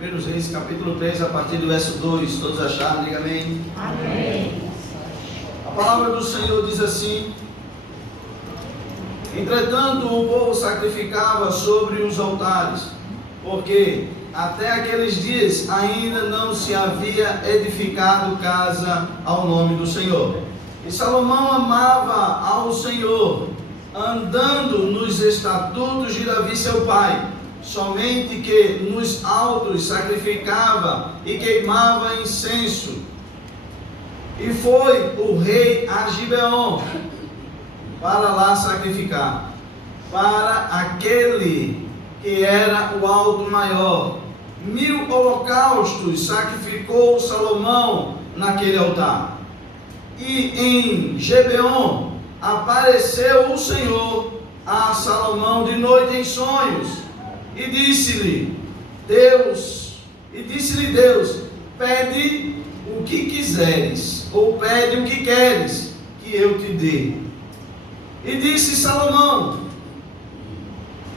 1 Reis, capítulo 3, a partir do verso 2. Todos acharam? Diga amém. Amém. A palavra do Senhor diz assim: entretanto, o povo sacrificava sobre os altares, porque até aqueles dias ainda não se havia edificado casa ao nome do Senhor. E Salomão amava ao Senhor, andando nos estatutos de Davi seu pai, somente que nos altos sacrificava e queimava incenso. E foi o rei a Gibeon para lá sacrificar, para aquele que era o alto maior. 1000 holocaustos sacrificou Salomão naquele altar. E em Gibeon apareceu o Senhor a Salomão de noite em sonhos, e disse-lhe Deus, pede o que quiseres, ou pede o que queres que eu te dê. E disse Salomão: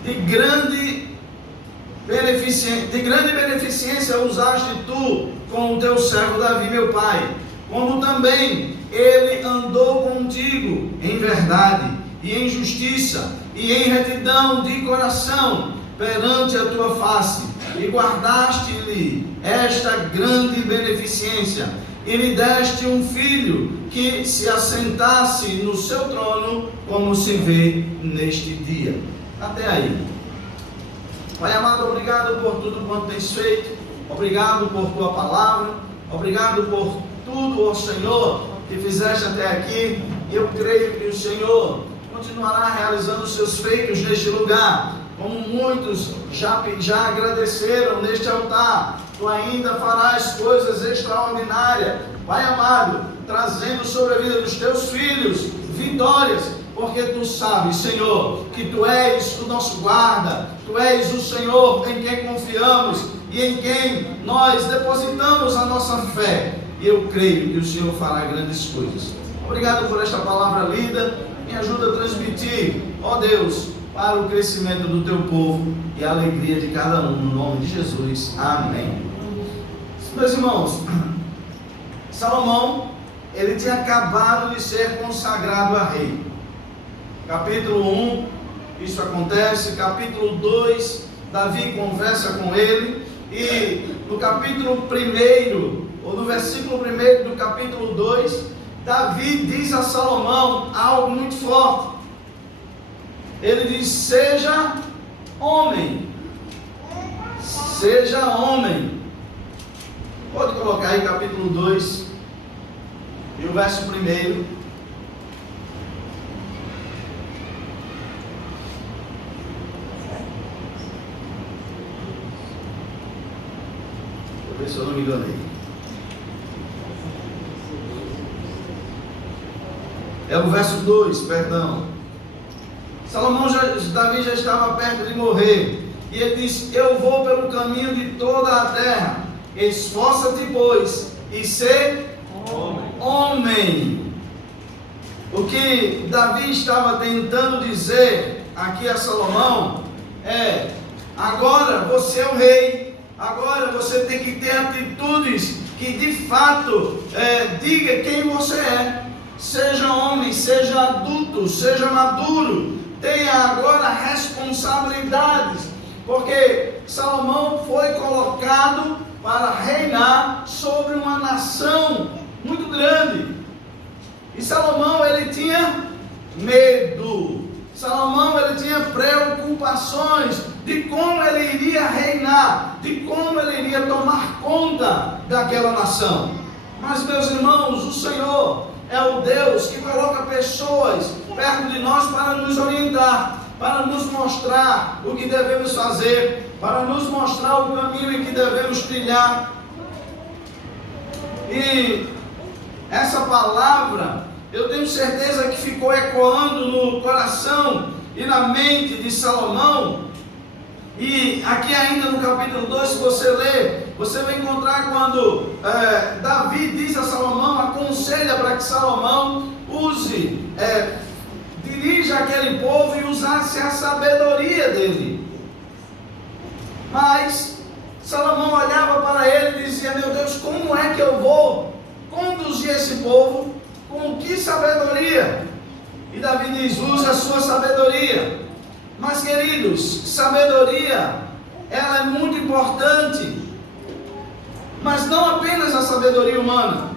de grande beneficência usaste tu com o teu servo Davi meu pai, como também ele andou contigo em verdade e em justiça e em retidão de coração perante a tua face, e guardaste-lhe esta grande beneficência, e lhe deste um filho que se assentasse no seu trono, como se vê neste dia. Até aí. Pai amado, obrigado por tudo quanto tens feito, obrigado por tua palavra, obrigado por tudo, ó Senhor, que fizeste até aqui. Eu creio que o Senhor continuará realizando os seus feitos neste lugar, como muitos já agradeceram neste altar. Tu ainda farás coisas extraordinárias, Pai amado, trazendo sobre a vida dos teus filhos vitórias, porque tu sabes, Senhor, que tu és o nosso guarda, tu és o Senhor em quem confiamos e em quem nós depositamos a nossa fé. E eu creio que o Senhor fará grandes coisas. Obrigado por esta palavra lida, me ajuda a transmitir, ó Deus, para o crescimento do teu povo e a alegria de cada um, no nome de Jesus, amém. Meus irmãos, Salomão, ele tinha acabado de ser consagrado a rei. Capítulo 1, isso acontece. Capítulo 2, Davi conversa com ele, e no capítulo 1, ou no versículo 1 do capítulo 2, Davi diz a Salomão algo muito forte. Ele diz: seja homem. Seja homem. Pode colocar aí capítulo 2 e o verso 1. Deixa eu ver se eu não me enganei. É o verso 2, perdão. Davi já estava perto de morrer, e ele disse: eu vou pelo caminho de toda a terra, esforça-te, pois, e ser homem. O que Davi estava tentando dizer aqui a Salomão é: agora você é o rei, agora você tem que ter atitudes que de fato diga quem você é. Seja homem, seja adulto, seja maduro, tenha agora responsabilidades, porque Salomão foi colocado para reinar sobre uma nação muito grande. E Salomão, ele tinha medo. Salomão, ele tinha preocupações de como ele iria reinar, de como ele iria tomar conta daquela nação. Mas, meus irmãos, o Senhor é o Deus que coloca pessoas perto de nós para nos orientar, para nos mostrar o que devemos fazer, para nos mostrar o caminho em que devemos trilhar. E essa palavra, eu tenho certeza que ficou ecoando no coração e na mente de Salomão. E aqui ainda no capítulo 2, se você ler, você vai encontrar quando Davi diz a Salomão, aconselha para que Salomão dirija aquele povo e usasse a sabedoria dele. Mas Salomão olhava importante. Mas não apenas a sabedoria humana.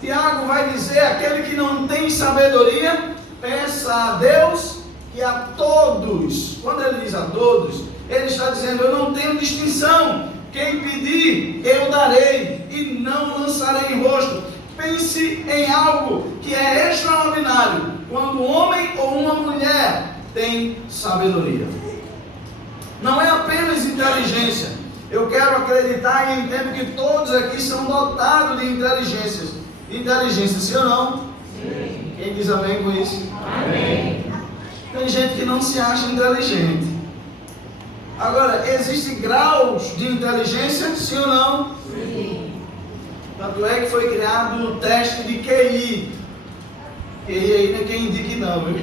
Tiago vai dizer: aquele que não tem sabedoria, peça a Deus e a todos. Quando ele diz a todos, ele está dizendo: eu não tenho distinção. Quem pedir, eu darei, e não lançarei em rosto. Pense em algo que é extraordinário, quando um homem ou uma mulher tem sabedoria. Não é apenas inteligência. Eu quero acreditar e entendo que todos aqui são dotados de inteligências. Inteligência, sim ou não? Sim. Quem diz amém com isso? Amém. Tem gente que não se acha inteligente. Agora, existem graus de inteligência, sim ou não? Sim. Tanto é que foi criado o teste de QI. QI aí não é quem indique não, viu?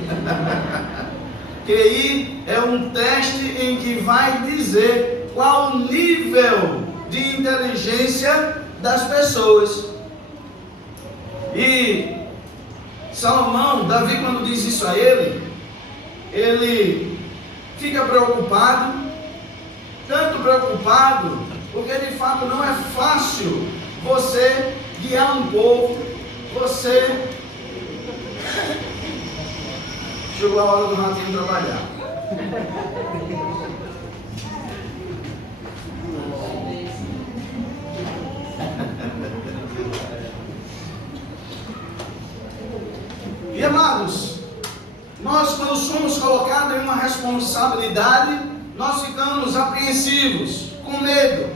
QI é um teste em que vai dizer qual o nível de inteligência das pessoas. E Salomão, Davi, quando diz isso a ele fica preocupado, tanto preocupado, porque de fato não é fácil você guiar um povo, você... Chegou a hora do ratinho trabalhar. E amados, nós quando somos colocados em uma responsabilidade, nós ficamos apreensivos, com medo.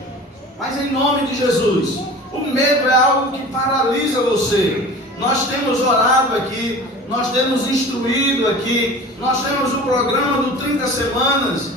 Mas em nome de Jesus, o medo é algo que paralisa você. Nós temos orado aqui, nós temos instruído aqui, nós temos o programa do 30 semanas,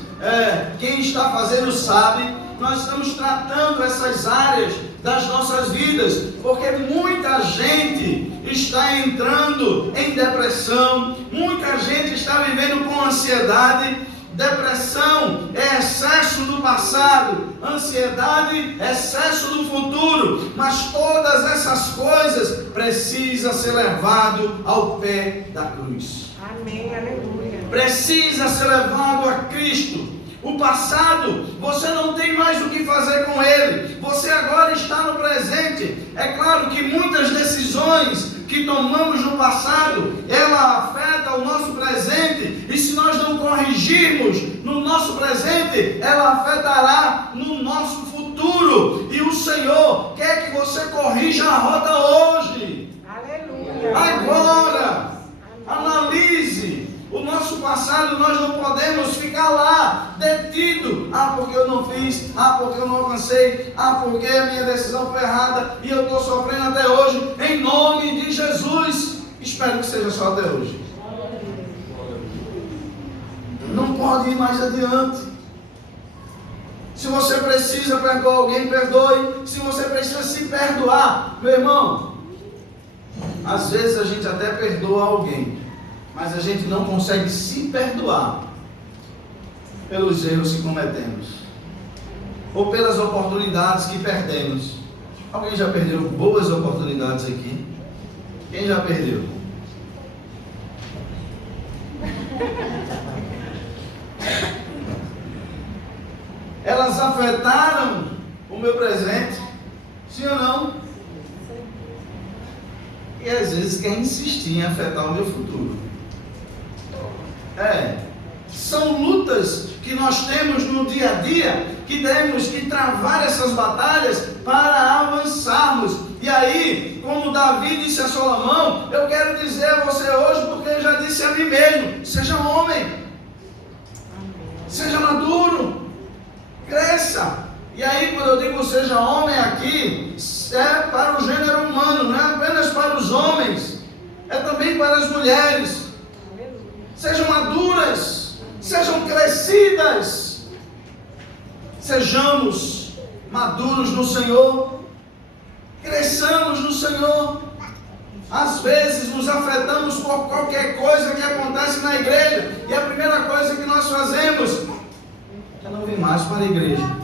quem está fazendo sabe, nós estamos tratando essas áreas das nossas vidas, porque muita gente está entrando em depressão, muita gente está vivendo com ansiedade. Depressão é excesso do passado, ansiedade é excesso do futuro, mas todas essas coisas precisam ser levado ao pé da cruz. Amém, aleluia. Precisa ser levado a Cristo. O passado, você não tem mais o que fazer com ele, você agora está no presente. É claro que muitas decisões que tomamos no passado, ela afeta o nosso presente, e se nós não corrigirmos no nosso presente, ela afetará no nosso futuro, e o Senhor quer que você corrija a rota hoje. Aleluia. Agora, analise o nosso passado. Nós não podemos ficar lá detido. Porque eu não fiz, porque eu não alcancei, porque a minha decisão foi errada e eu estou sofrendo até hoje. Em nome de Jesus, espero que seja só até hoje. Não pode ir mais adiante. Se você precisa perdoar alguém, perdoe. Se você precisa se perdoar, meu irmão, às vezes a gente até perdoa alguém, mas a gente não consegue se perdoar pelos erros que cometemos, ou pelas oportunidades que perdemos. Alguém já perdeu boas oportunidades aqui? Quem já perdeu? Elas afetaram o meu presente, sim ou não? E às vezes quer insistir em afetar o meu futuro. São lutas que nós temos no dia a dia, que temos que travar essas batalhas para avançarmos. E aí, como Davi disse a Salomão, eu quero dizer a você hoje, porque eu já disse a mim mesmo: seja homem, seja maduro, cresça. E aí, quando eu digo seja homem aqui, é para o gênero humano, não é apenas para os homens, é também para as mulheres. Sejam maduras, sejam crescidas, sejamos maduros no Senhor, cresçamos no Senhor. Às vezes nos afetamos por qualquer coisa que acontece na igreja, e a primeira coisa que nós fazemos é não vir mais para a igreja.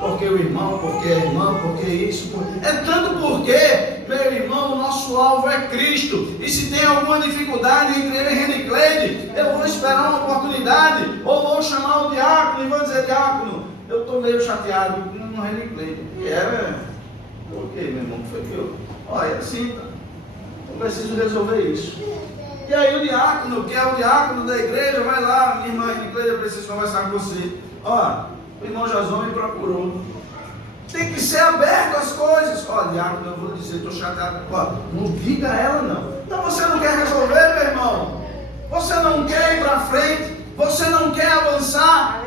Porque o irmão, porque a irmã, porque isso, é tanto porque, meu irmão, o nosso alvo é Cristo. E se tem alguma dificuldade entre ele e Renicleide, eu vou esperar uma oportunidade, ou vou chamar o diácono e vou dizer: diácono, eu estou meio chateado com o Reino Cleiton. Ok, meu irmão, foi que eu. Olha, assim, tá. Eu preciso resolver isso. E aí o diácono, que é o diácono da igreja, vai lá, minha irmã Reino Cleiton, eu preciso conversar com você. Ó, o irmão Jason me procurou. Tem que ser aberto às coisas. Ó, diácono, eu vou dizer, estou chateado. Ó, não diga a ela não. Então você não quer resolver, meu irmão? Você não quer ir para frente? Você não quer avançar?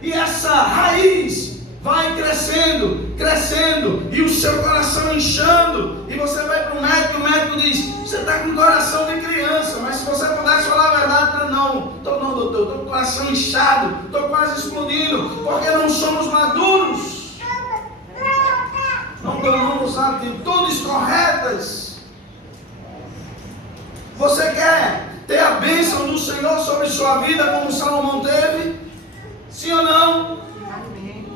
E essa raiz vai crescendo, crescendo, e o seu coração inchando, e você vai para o médico diz, você está com coração de criança, mas se você pudesse falar a verdade, não, doutor, estou com o coração inchado, estou quase explodindo, porque não somos maduros, não tomamos atitudes corretas. Você quer ter a bênção do Senhor sobre sua vida como Salomão teve? Sim ou não? Amém.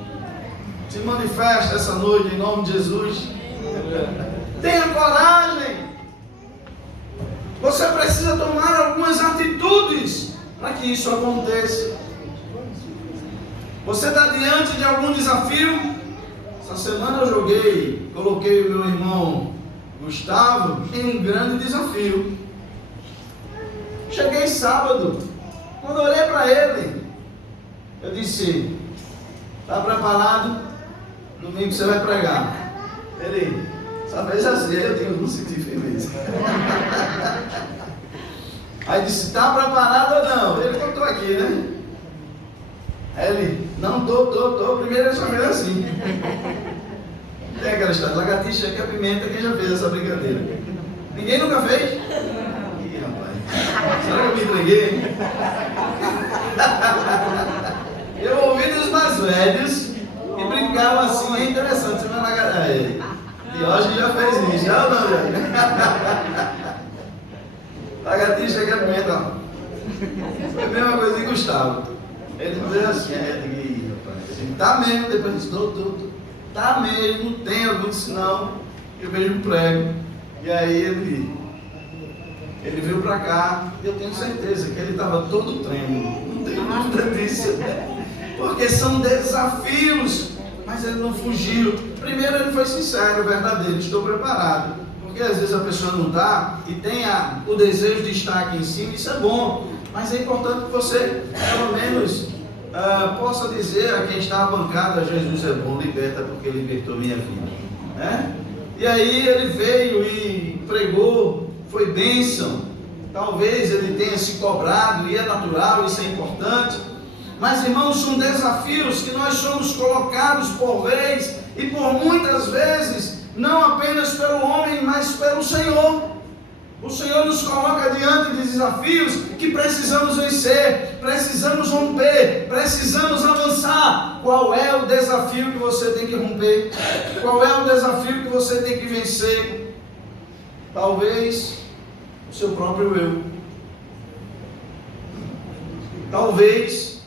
Se manifesta essa noite em nome de Jesus. Tenha coragem. Você precisa tomar algumas atitudes para que isso aconteça. Você está diante de algum desafio? Essa semana eu coloquei o meu irmão Gustavo em um grande desafio. Cheguei sábado, quando olhei para ele, eu disse, está preparado? Domingo você vai pregar. Ele, essa vez assim, eu não senti firmeza. Aí disse, está preparado ou não? Ele contou aqui, né? Aí ele, não, tô. Primeiro ele só fez assim. Tem aquela história, lagartixa que a pimenta, quem já fez essa brincadeira? Ninguém nunca fez? Ih, rapaz, será que eu me entreguei? Eu ouvi dos mais velhos que brincavam assim, é interessante, você vai na galera. Diógenes já fez isso, já ou não? Lagartixa que a pimenta, ó. Foi a mesma coisa que Gustavo. Ele fez assim, rapaz, tá mesmo, depois disse, tá mesmo, tem algum sinal, eu vejo um prego. E aí ele veio para cá, e eu tenho certeza que ele estava todo tremendo, não tenho dúvida disso, porque são desafios, mas ele não fugiu. Primeiro ele foi sincero, verdadeiro, estou preparado, porque às vezes a pessoa não está, e tem o desejo de estar aqui em cima, isso é bom, mas é importante que você, pelo menos, possa dizer a quem está à bancada, Jesus é bom, liberta, porque libertou minha vida, né? E aí ele veio e pregou, foi bênção. Talvez ele tenha se cobrado, e é natural, isso é importante. Mas, irmãos, são desafios que nós somos colocados por vez, e por muitas vezes, não apenas pelo homem, mas pelo Senhor. O Senhor nos coloca diante de desafios que precisamos vencer, precisamos romper, precisamos avançar. Qual é o desafio que você tem que romper? Qual é o desafio que você tem que vencer? Talvez o seu próprio eu. Talvez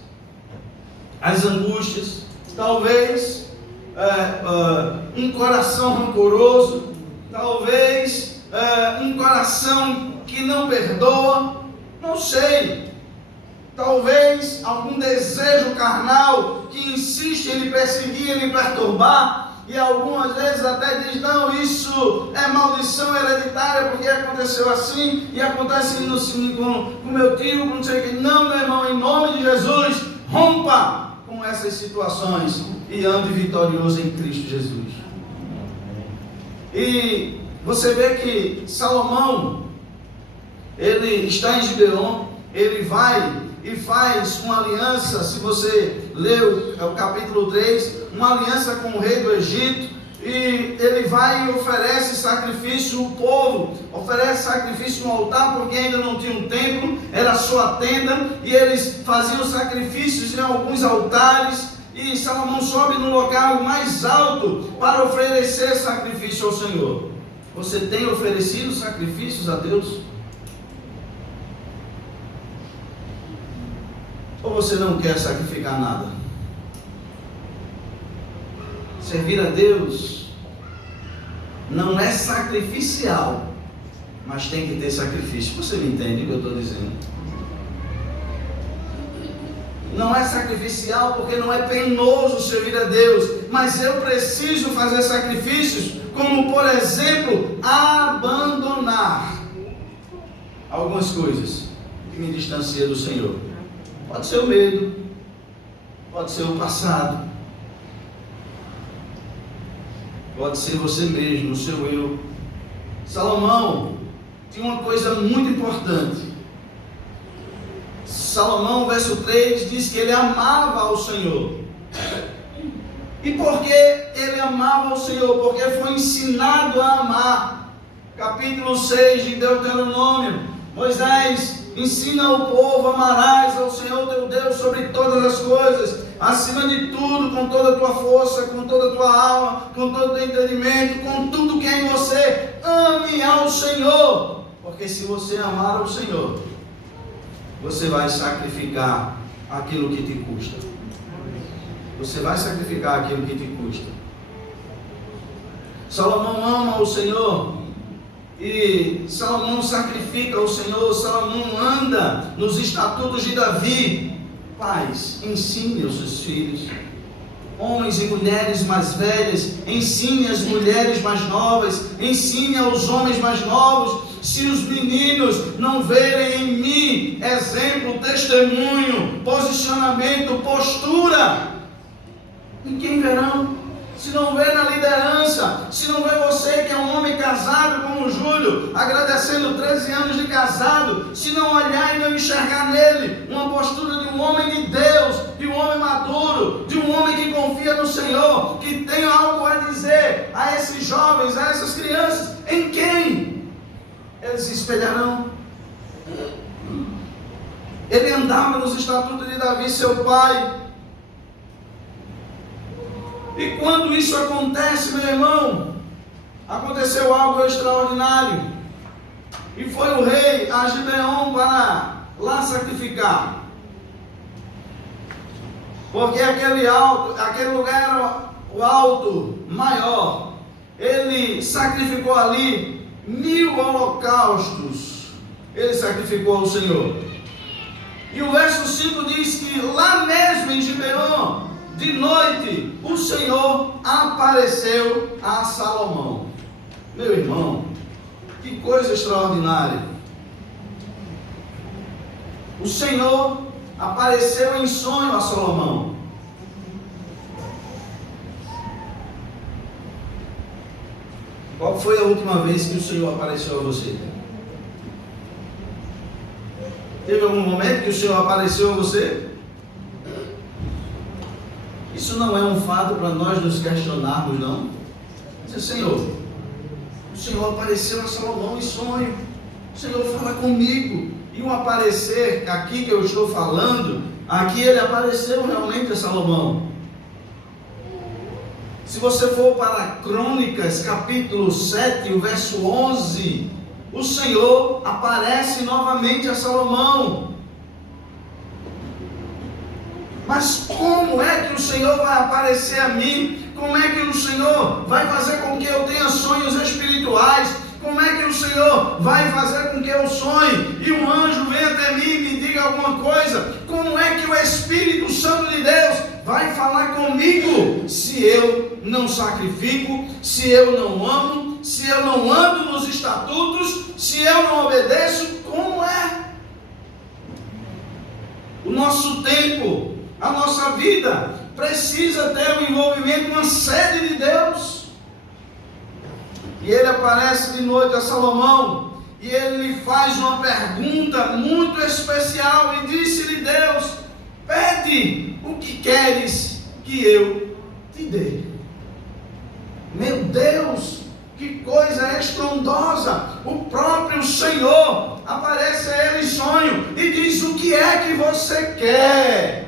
as angústias. Talvez um coração rancoroso. Talvez um coração que não perdoa, não sei, talvez algum desejo carnal que insiste em lhe perseguir, em lhe perturbar, e algumas vezes até diz, não, isso é maldição hereditária, porque aconteceu assim, e acontece com meu tio, com não sei o que. Não, meu irmão, em nome de Jesus, rompa com essas situações, e ande vitorioso em Cristo Jesus. E você vê que Salomão, ele está em Gibeon, ele vai e faz uma aliança, se você ler o capítulo 3, uma aliança com o rei do Egito, e ele vai e oferece sacrifício, o povo oferece sacrifício no altar, porque ainda não tinha um templo, era só a tenda, e eles faziam sacrifícios em alguns altares, e Salomão sobe no local mais alto para oferecer sacrifício ao Senhor. Você tem oferecido sacrifícios a Deus? Ou você não quer sacrificar nada? Servir a Deus não é sacrificial, mas tem que ter sacrifício. Você me entende o que eu estou dizendo? não é sacrificial porque não é penoso servir a Deus, mas eu preciso fazer sacrifícios, como por exemplo, abandonar algumas coisas que me distanciam do Senhor. Pode ser o medo, pode ser o passado, pode ser você mesmo, o seu eu. Salomão tinha uma coisa muito importante. Salomão, verso 3, diz que ele amava ao Senhor. E por que ele amava ao Senhor? Porque foi ensinado a amar. Capítulo 6 de Deuteronômio, Moisés ensina ao povo: amarás ao Senhor teu Deus sobre todas as coisas, acima de tudo, com toda a tua força, com toda a tua alma, com todo o teu entendimento, com tudo que é em você. Ame ao Senhor, porque se você amar ao Senhor, você vai sacrificar aquilo que te custa. Você vai sacrificar aquilo que te custa. Salomão ama o Senhor e Salomão sacrifica ao Senhor. Salomão anda nos estatutos de Davi. Pais, ensine aos seus filhos. Homens e mulheres mais velhas, ensine as mulheres mais novas, ensine aos homens mais novos. Se os meninos não verem em mim exemplo, testemunho, posicionamento, postura, em quem verão? Se não vê na liderança, se não vê você que é um homem casado como o Júlio, agradecendo 13 anos de casado, se não olhar e não enxergar nele uma postura de um homem de Deus, de um homem maduro, de um homem que confia no Senhor, que tem algo a dizer a esses jovens, a essas crianças, em quem eles se espelharão? Ele andava nos estatutos de Davi, seu pai. E quando isso acontece, meu irmão, aconteceu algo extraordinário. E foi o rei a Gibeon para lá sacrificar. Porque aquele lugar era o alto maior. Ele sacrificou ali 1000 holocaustos. Ele sacrificou ao Senhor. E o verso 5 diz que lá mesmo em Gibeon, de noite, o Senhor apareceu a Salomão. Meu irmão, que coisa extraordinária. O Senhor apareceu em sonho a Salomão. Qual foi a última vez que o Senhor apareceu a você? Teve algum momento que o Senhor apareceu a você? Isso não é um fato para nós nos questionarmos, não. Dizer: Senhor, o Senhor apareceu a Salomão em sonho. O Senhor fala comigo. E o aparecer aqui que eu estou falando, aqui ele apareceu realmente a Salomão. Se você for para Crônicas, capítulo 7, o verso 11, o Senhor aparece novamente a Salomão. Mas como é que o Senhor vai aparecer a mim? Como é que o Senhor vai fazer com que eu tenha sonhos espirituais? Como é que o Senhor vai fazer com que eu sonhe e um anjo venha até mim e me diga alguma coisa? Como é que o Espírito Santo de Deus vai falar comigo se eu não sacrifico, se eu não amo, se eu não ando nos estatutos, se eu não obedeço? Como é? O nosso tempo, a nossa vida precisa ter um envolvimento, uma sede de Deus. E ele aparece de noite a Salomão e ele lhe faz uma pergunta muito especial e disse-lhe Deus: pede o que queres que eu te dê. Meu Deus, que coisa estrondosa! O próprio Senhor aparece a ele em sonho e diz: o que é que você quer?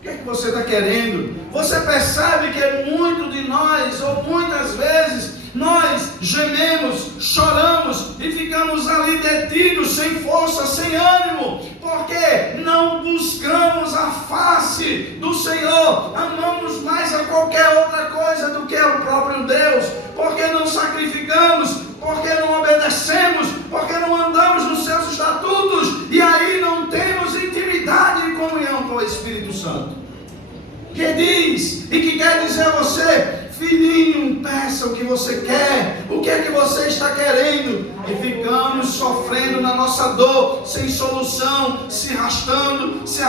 O que é que você está querendo? Você percebe que muito de nós, ou muitas vezes, nós gememos, choramos e ficamos ali detidos, sem força, sem ânimo, porque não buscamos a face do Senhor, amamos mais a qualquer outra coisa do que o próprio Deus, porque não sacrificamos, porque não obedecemos, porque não andamos nos seus estatutos, e aí não temos intimidade e comunhão com o Espírito Santo. peça o que você quer, o que é que você está querendo, e ficamos sofrendo na nossa dor, sem solução, se arrastando, se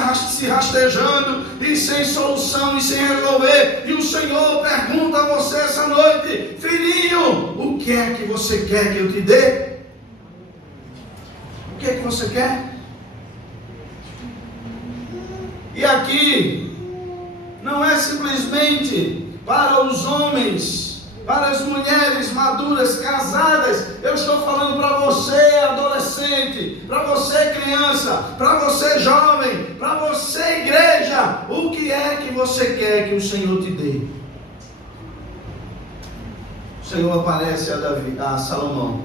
rastejando, e sem solução, e sem resolver. E o Senhor pergunta a você essa noite: filhinho, o que é que você quer que eu te dê? O que é que você quer? E aqui não é simplesmente para os homens, para as mulheres maduras, casadas. Eu estou falando para você, adolescente, para você, criança, para você, jovem, para você, igreja. O que é que você quer que o Senhor te dê? O Senhor aparece a Salomão.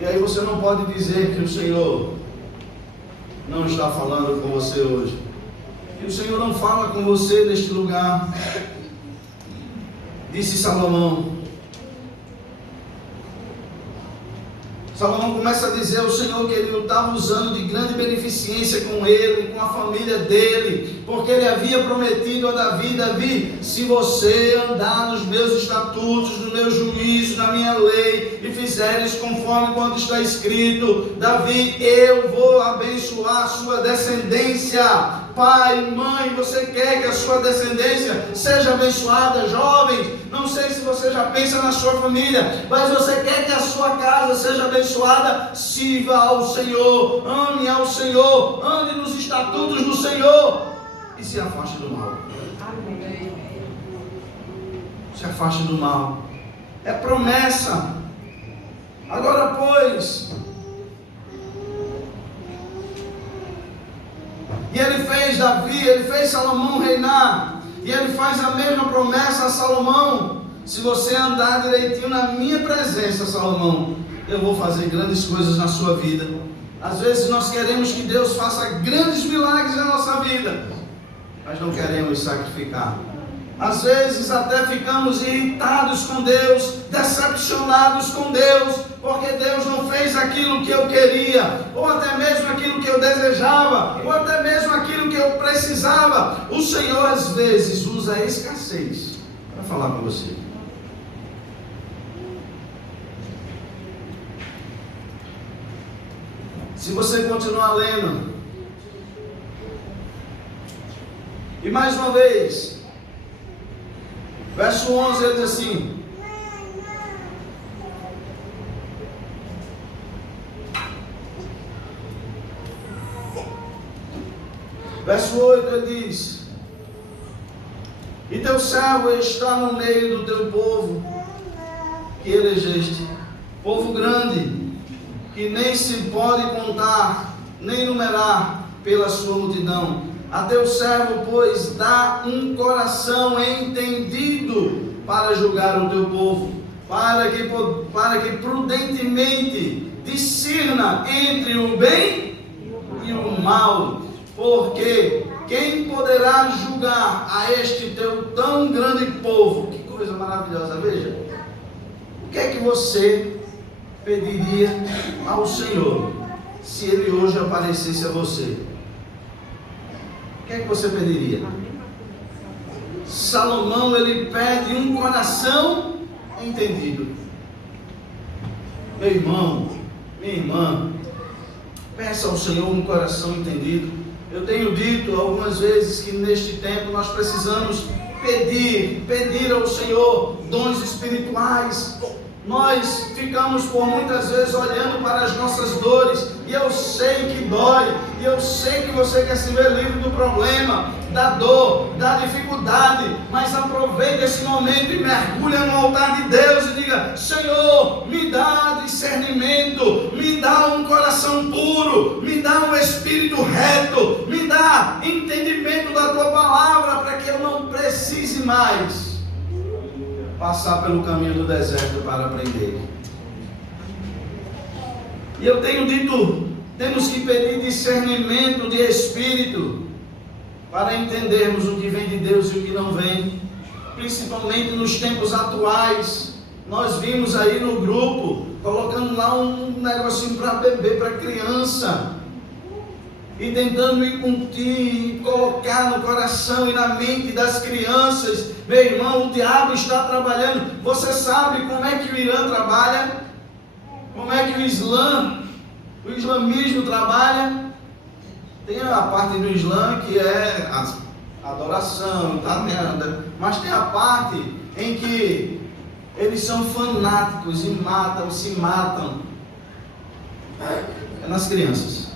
E aí você não pode dizer que o Senhor não está falando com você hoje. Que o Senhor não fala com você neste lugar. Disse Salomão. Salomão começa a dizer ao Senhor que ele estava usando de grande beneficência com ele, com a família dele, porque ele havia prometido a Davi: Davi, se você andar nos meus estatutos, no meu juízo, na minha lei, e fizeres conforme quanto está escrito, Davi, eu vou abençoar a sua descendência. Pai, mãe, você quer que a sua descendência seja abençoada? Jovens, não sei se você já pensa na sua família, mas você quer que a sua casa seja abençoada? Sirva ao Senhor, ame ao Senhor, ande nos estatutos do Senhor e se afaste do mal. Se afaste do mal. É promessa. Agora, pois, e ele fez Davi, ele fez Salomão reinar, e ele faz a mesma promessa a Salomão: se você andar direitinho na minha presença, Salomão, eu vou fazer grandes coisas na sua vida. Às vezes nós queremos que Deus faça grandes milagres na nossa vida, mas não queremos sacrificar. Às vezes até ficamos irritados com Deus, decepcionados com Deus, porque Deus não fez aquilo que eu queria, ou até mesmo aquilo que eu desejava, ou até mesmo aquilo que eu precisava. O Senhor às vezes usa a escassez para falar com você. Se você continuar lendo, e mais uma vez, verso 11, ele diz assim: verso 8, ele diz: e teu servo está no meio do teu povo que elegeste, povo grande, que nem se pode contar, nem numerar pela sua multidão. A teu servo, pois, dá um coração entendido para julgar o teu povo, para que prudentemente discirna entre o bem e o mal. Porque quem poderá julgar a este teu tão grande povo? Que coisa maravilhosa, veja. O que é que você pediria ao Senhor se Ele hoje aparecesse a você? O que é que você pediria? Salomão, ele pede um coração entendido. Meu irmão, minha irmã, peça ao Senhor um coração entendido. Eu tenho dito algumas vezes que neste tempo nós precisamos pedir ao Senhor dons espirituais. Nós ficamos por muitas vezes olhando para as nossas dores, e eu sei que dói, e eu sei que você quer se ver livre do problema, da dor, da dificuldade, mas aproveite esse momento e mergulhe no altar de Deus e diga: Senhor, me dá discernimento, me dá um coração puro, me dá um espírito reto, me dá entendimento da tua palavra, para que eu não precise mais passar pelo caminho do deserto para aprender. E eu tenho dito, temos que pedir discernimento de espírito para entendermos o que vem de Deus e o que não vem, principalmente nos tempos atuais. Nós vimos aí no grupo colocando lá um negocinho para bebê, para criança. e tentando incutir, colocar no coração e na mente das crianças. Meu irmão, o diabo está trabalhando. Você sabe como é que o Irã trabalha? Como é que o islamismo trabalha? Tem a parte do Islã que é a adoração, tá? Mas tem a parte em que eles são fanáticos e se matam. É nas crianças.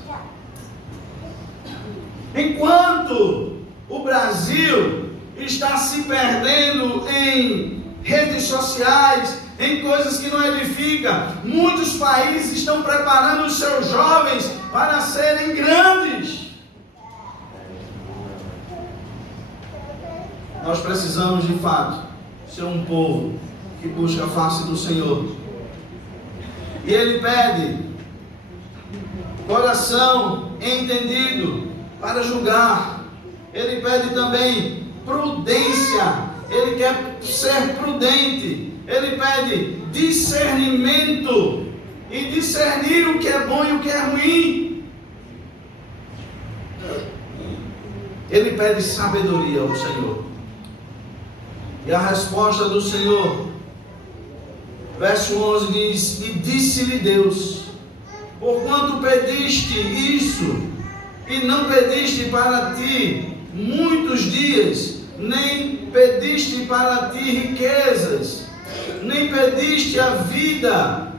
Enquanto o Brasil está se perdendo em redes sociais, em coisas que não edificam, muitos países estão preparando os seus jovens para serem grandes. Nós precisamos de fato ser um povo que busca a face do Senhor. E Ele pede coração entendido para julgar. Ele pede também prudência. Ele quer ser prudente. Ele pede discernimento e discernir o que é bom e o que é ruim. Ele pede sabedoria ao Senhor. E a resposta do Senhor, verso 11 diz: e disse-lhe Deus: porquanto pediste isso, e não pediste para ti muitos dias, nem pediste para ti riquezas, nem pediste a vida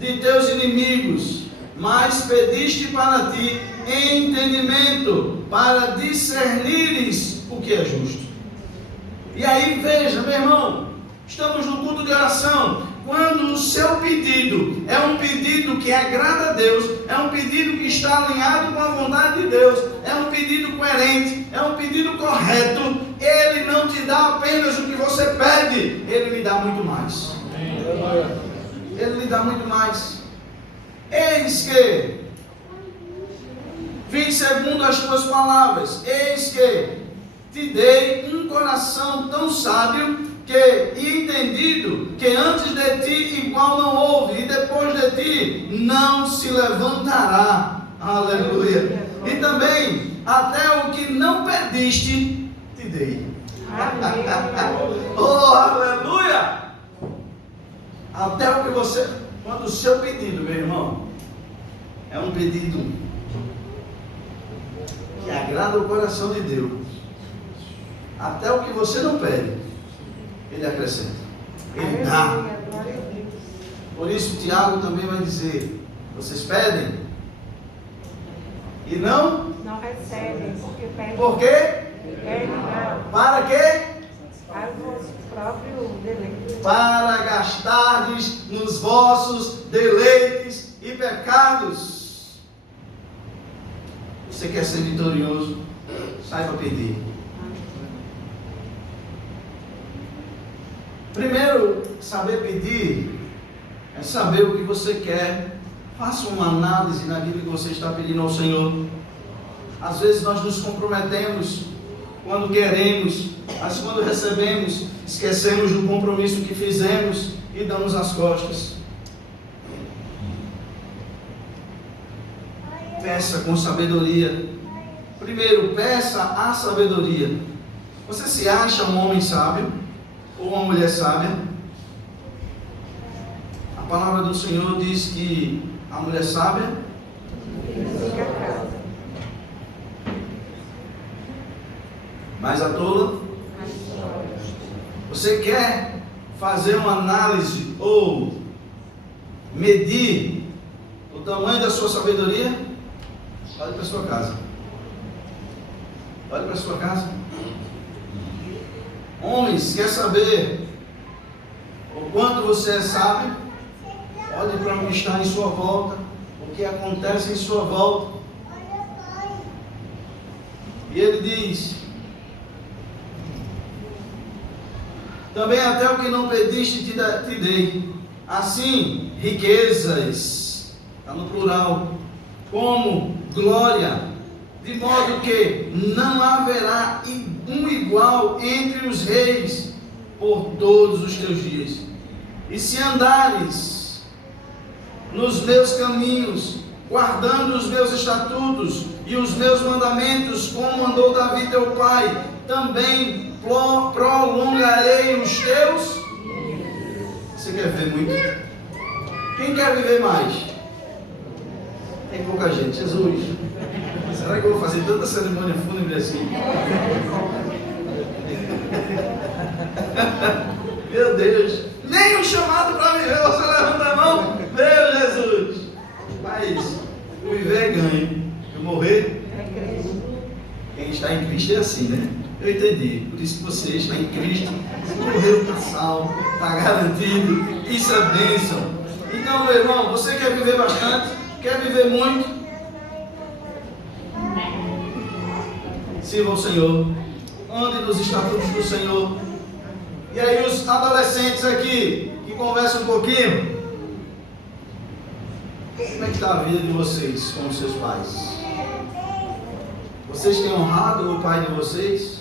de teus inimigos, mas pediste para ti entendimento, para discernires o que é justo. E aí veja, meu irmão, estamos no culto de oração. Quando o seu pedido é um pedido que agrada a Deus, é um pedido que está alinhado com a vontade de Deus, é um pedido coerente, é um pedido correto, Ele não te dá apenas o que você pede, Ele lhe dá muito mais. Ele lhe dá muito mais. Eis que, fiz segundo as tuas palavras, eis que te dei um coração tão sábio e entendido, que antes de ti igual não houve, e depois de ti não se levantará. Aleluia. E também, até o que não pediste, te dei. Oh, aleluia. Até o que você, quando o seu pedido, meu irmão, é um pedido que agrada o coração de Deus, até o que você não pede, Ele acrescenta, Ele dá. Por isso Tiago também vai dizer: vocês pedem e não recebem, porque pedem. Por quê? Pedem não. Para quê? Para o vosso próprio deleite. Para gastardes nos vossos deleites e pecados. Você quer ser vitorioso? Saiba pedir. Primeiro, saber pedir é saber o que você quer. Faça uma análise naquilo que você está pedindo ao Senhor. Às vezes nós nos comprometemos quando queremos, mas quando recebemos, esquecemos do compromisso que fizemos e damos as costas. Peça com sabedoria. Primeiro, peça a sabedoria. Você se acha um homem sábio? Ou uma mulher sábia? A palavra do Senhor diz que a mulher sábia Fica a casa. mas a tola. Você quer fazer uma análise ou medir o tamanho da sua sabedoria? Olhe para a sua casa. Olhe para a sua casa. Homens, quer saber o quanto você é sábio? Olhe para o que está em sua volta, o que acontece em sua volta. E ele diz: também até o que não pediste te dei. Assim, riquezas, está no plural, como glória, de modo que não haverá um igual entre os reis por todos os teus dias. E se andares nos meus caminhos, guardando os meus estatutos, e os meus mandamentos, como mandou Davi teu pai, também prolongarei os teus. Você quer viver muito? Quem quer viver mais? Tem pouca gente. Jesus, será que eu vou fazer tanta cerimônia fúnebre assim? Meu Deus, nem um chamado para viver, você levanta a mão. Meu Jesus. Mas o viver é ganho, o morrer, quem está em Cristo é assim, né? Eu entendi, por isso que você está em Cristo, morreu, está salvo, está garantido, isso é bênção. Então, meu irmão, você quer viver bastante? Quer viver muito? Sirva ao Senhor, ande nos estatutos do Senhor. E aí os adolescentes aqui, que conversam um pouquinho, como é que está a vida de vocês com os seus pais? Vocês têm honrado o pai de vocês?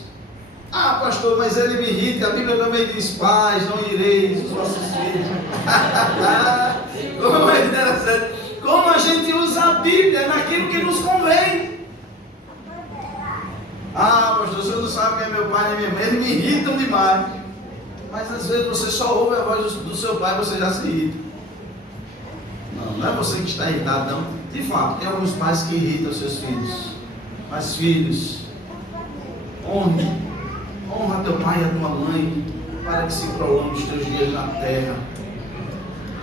Ah, pastor, mas ele me irrita. A Bíblia também diz: pais, não ireis os vossos filhos. Como é interessante. Como a gente usa a Bíblia naquilo que nos convém. Ah, pastor, você não sabe quem é meu pai nem minha mãe. Eles me irritam demais. Mas às vezes você só ouve a voz do seu pai e você já se irrita. Não é você que está irritado, não. De fato, tem alguns pais que irritam seus filhos. Mas filhos, honra teu pai e a tua mãe, para que se prolongue os teus dias na terra.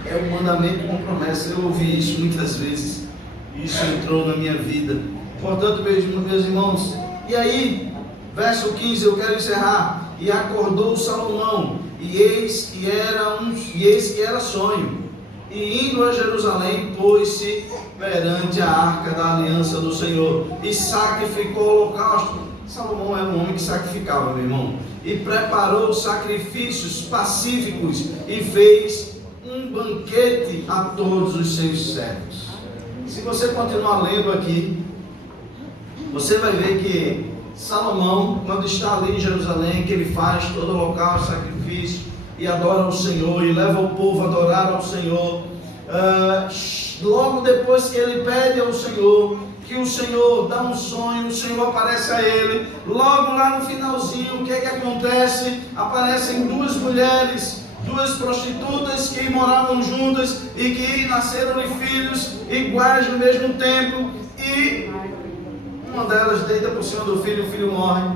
É um mandamento com promessa. Eu ouvi isso muitas vezes. Isso entrou na minha vida. Portanto, meus irmãos, e aí, verso 15, eu quero encerrar. E acordou Salomão, e eis que era sonho. E indo a Jerusalém, pôs-se perante a arca da aliança do Senhor, e sacrificou o holocausto. Salomão era um homem que sacrificava, meu irmão, e preparou sacrifícios pacíficos, e fez um banquete a todos os seus servos. Se você continuar lendo aqui, você vai ver que Salomão, quando está ali em Jerusalém, que ele faz todo o holocausto, sacrifício, e adora ao Senhor, e leva o povo a adorar ao Senhor. Logo depois que ele pede ao Senhor, que o Senhor dá um sonho, o Senhor aparece a ele. Logo lá no finalzinho, o que é que acontece? Aparecem duas mulheres, duas prostitutas que moravam juntas e que nasceram-lhe filhos iguais no mesmo tempo, e uma delas deita por cima do filho, o filho morre,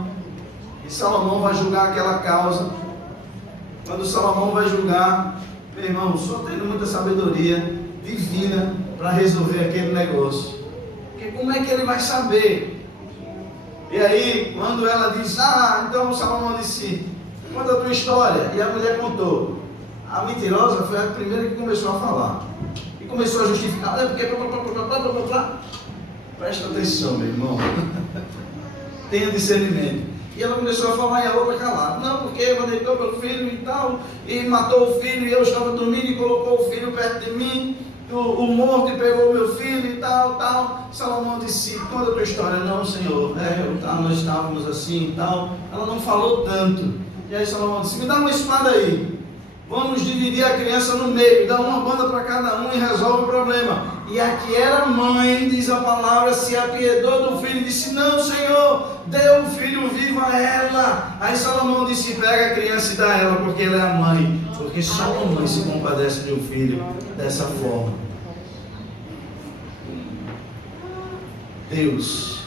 e Salomão vai julgar aquela causa. Quando Salomão vai julgar, meu irmão, só tendo muita sabedoria divina para resolver aquele negócio. Porque como é que ele vai saber? E aí, quando ela diz: então Salomão disse, conta a tua história. E a mulher contou. A mentirosa foi a primeira que começou a falar. E começou a justificar. É porque... Presta atenção, meu irmão. Tenha discernimento. E ela começou a falar e a outra calada. Não, porque ela deitou pelo filho e tal, e matou o filho, e eu estava dormindo e colocou o filho perto de mim, o morto e pegou o meu filho e tal. Salomão disse: conta a tua história. Não, Senhor, nós estávamos assim e tal. Ela não falou tanto. E aí Salomão disse: me dá uma espada aí. Vamos dividir a criança no meio, dá uma banda para cada um e resolve o problema. E a que era mãe, diz a palavra, se apiedou do filho e disse: não, Senhor, dê o filho vivo a ela. Aí Salomão disse: pega a criança e dá a ela, porque ela é a mãe. Porque só uma mãe se compadece de um filho dessa forma. Deus,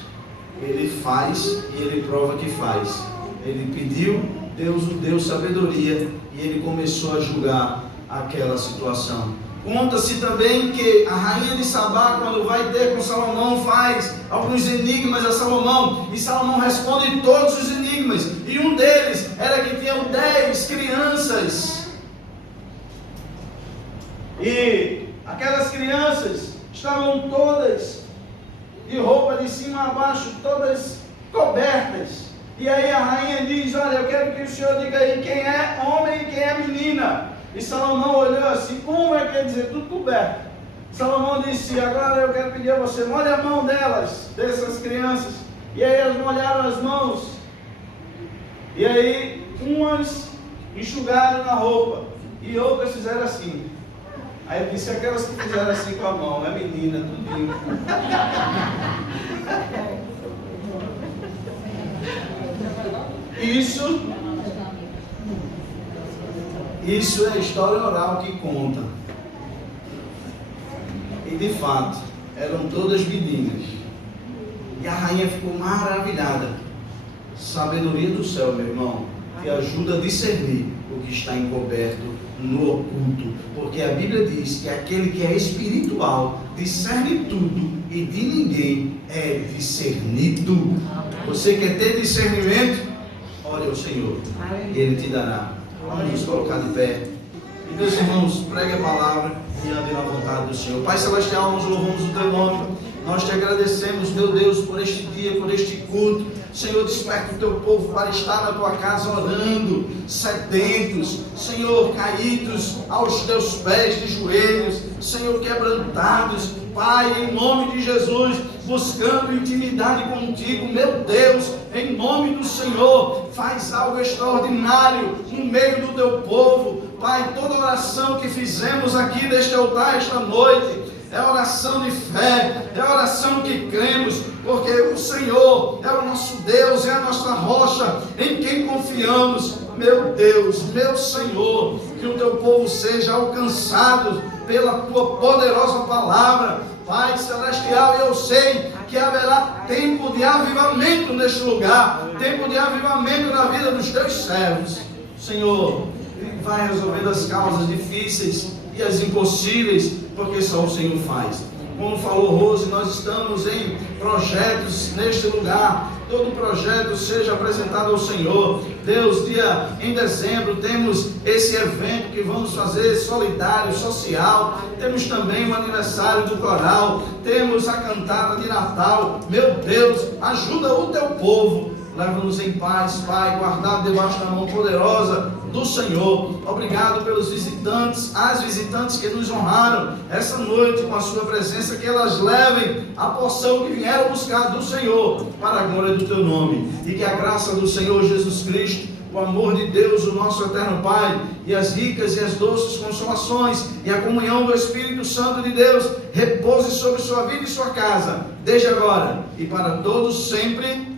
Ele faz e Ele prova que faz. Ele pediu, Deus o deu sabedoria, e ele começou a julgar aquela situação. Conta-se também que a rainha de Sabá, quando vai ter com Salomão, faz alguns enigmas a Salomão, e Salomão responde todos os enigmas, e um deles era que tinham 10 crianças, e aquelas crianças estavam todas de roupa de cima a baixo, todas cobertas. E aí a rainha diz: olha, eu quero que o senhor diga aí quem é homem e quem é menina. E Salomão olhou assim: quer dizer, tudo coberto. Salomão disse: agora eu quero pedir a você, molhe a mão delas, dessas crianças. E aí elas molharam as mãos. E aí umas enxugaram na roupa e outras fizeram assim. Aí ele disse: aquelas que fizeram assim com a mão, é menina, tudinho. Isso é a história oral que conta. E de fato, eram todas meninas. E a rainha ficou maravilhada. Sabedoria do céu, meu irmão, que ajuda a discernir o que está encoberto no oculto. Porque a Bíblia diz que aquele que é espiritual discerne tudo e de ninguém é discernido. Você quer ter discernimento? Ore ao Senhor e Ele te dará. Vamos nos colocar de pé. E meus irmãos, pregue a palavra e ande na vontade do Senhor. Pai Celestial, nós louvamos o Teu nome. Nós te agradecemos, meu Deus, por este dia, por este culto. Senhor, desperta o Teu povo para estar na Tua casa orando, sedentos, Senhor, caídos aos Teus pés de joelhos, Senhor, quebrantados, Pai, em nome de Jesus, buscando intimidade contigo, meu Deus, em nome do Senhor, faz algo extraordinário no meio do Teu povo, Pai. Toda oração que fizemos aqui neste altar esta noite é oração de fé, é oração que cremos, porque o Senhor é o nosso Deus, é a nossa rocha, em quem confiamos. Meu Deus, meu Senhor, que o Teu povo seja alcançado pela Tua poderosa palavra, Pai Celestial. Eu sei que haverá tempo de avivamento neste lugar, tempo de avivamento na vida dos Teus servos. Senhor, vai resolvendo as causas difíceis e as impossíveis, porque só o Senhor faz. Como falou Rose, nós estamos em projetos neste lugar. Todo projeto seja apresentado ao Senhor. Deus, em dezembro temos esse evento que vamos fazer solidário, social. Temos também o aniversário do coral. Temos a cantada de Natal. Meu Deus, ajuda o Teu povo. Leva-nos em paz, Pai, guardado debaixo da mão poderosa do Senhor. Obrigado pelos visitantes, as visitantes que nos honraram essa noite com a Sua presença, que elas levem a porção que vieram buscar do Senhor, para a glória do Teu nome. E que a graça do Senhor Jesus Cristo, o amor de Deus, o nosso eterno Pai, e as ricas e as doces consolações, e a comunhão do Espírito Santo de Deus, repouse sobre sua vida e sua casa, desde agora e para todos sempre.